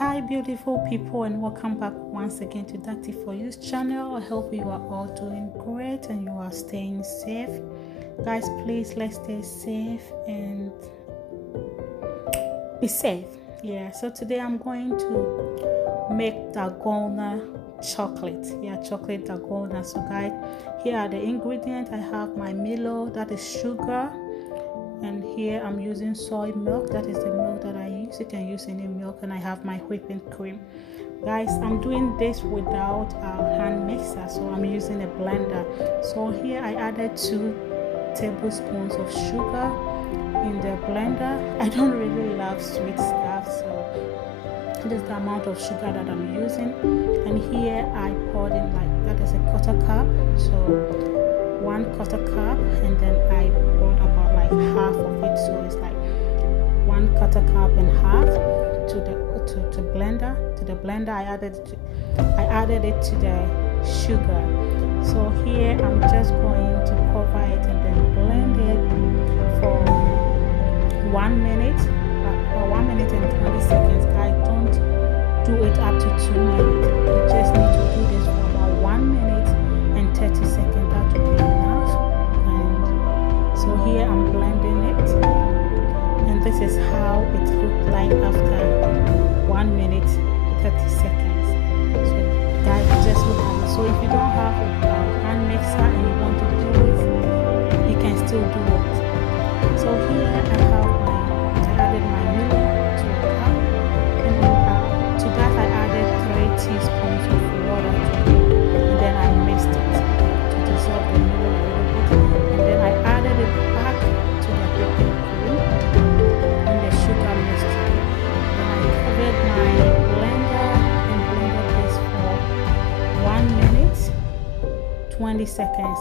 Hi beautiful people, and welcome back once again to Dati for You's channel. I hope you are all doing great and you are staying safe. Guys, please let's stay safe and be safe. Yeah, so today I'm going to make Dalgona chocolate. Chocolate Dalgona. So guys, here are the ingredients. I have my Milo, that is sugar, and here I'm using soy milk. That is the milk that I use. You can use any milk. And I have my whipping cream. Guys, I'm doing this without a hand mixer, so I'm using a blender. So here I added 2 tablespoons of sugar in the blender. I don't really love sweet stuff, so this is the amount of sugar that I'm using. And here I poured in, like, that is a quarter cup, so 1/4 cup, and then I poured about like half of it, so it's like 1/4 cup and half to the blender. I added it to the sugar. So here I'm just going to cover it and then blend it for 1 minute or 1 minute and 20 seconds. Guys, don't do it up to 2 minutes. You just need to do this for about 1 minute and 30 seconds. That will be enough. And so here I'm blending it, and this is how it looked like after 1 minute 30 seconds. So guys, just look at it. So if you don't have a hand mixer and you want to do it, you can still do it. So here I added my Milo to a cup, and to that I added 3 teaspoons of water to it, and then I mixed it to dissolve the Milo a little bit, and then I added it back to the whipping cream and the sugar mixture. Then I covered my blender and blended this for 1 minute 20 seconds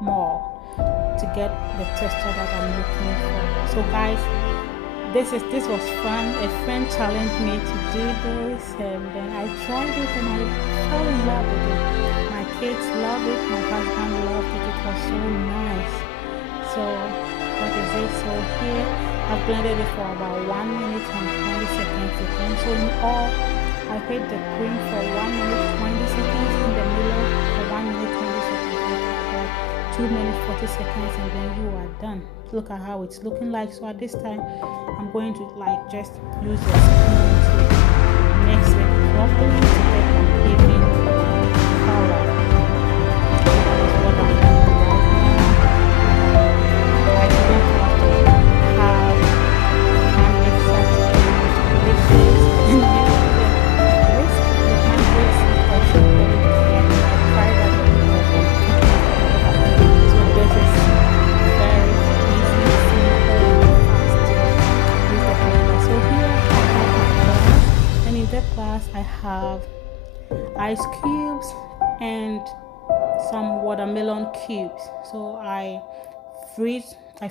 more to get the texture that I'm looking for. So guys, this was fun. A friend challenged me to do this, and then I tried it and I fell in love with it. My kids love it, my husband loved it. It was so nice. So that is it. So here I've blended it for about 1 minute and 20 seconds again. So in all, I made the cream for 1 minute 20 seconds and the Milo for 1 minute 20 seconds. 2 minutes 40 seconds, and then you are done. Look at how it's looking like. So at this time I'm going to just use the spoon to mix it properly to get an even color. So that is what I'm doing right now. I don't have to have hand mixer to mix this and mix the whisk. The hand whisk I should put it and I try that before. So this is very easy, simple, and fast to use the blender. So here I have my glass, and in that glass I have ice cubes and some watermelon cubes. So I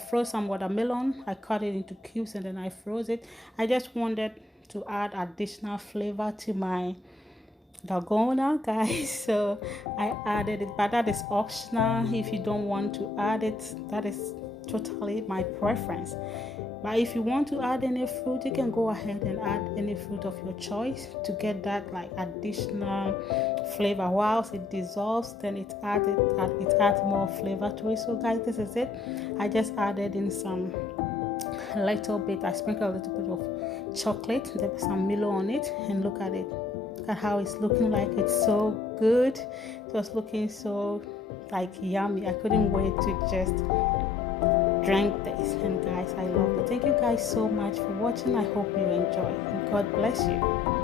froze some watermelon. I cut it into cubes and then I froze it. I just wanted to add additional flavor to my Dalgona, guys, so I added it, but that is optional. If you don't want to add it, that is totally my preference. But if you want to add any fruit, you can go ahead and add any fruit of your choice to get that like additional flavor. Whilst it dissolves, then it adds more flavor to it. So guys, this is it. I just added in some little bit. I sprinkled a little bit of chocolate. There's some Milo on it, and look at it. Look at how it's looking like. It's so good. It was looking so like yummy. I couldn't wait to just drink this. And guys, I love it. Thank you guys so much for watching. I hope you enjoy, and God bless you.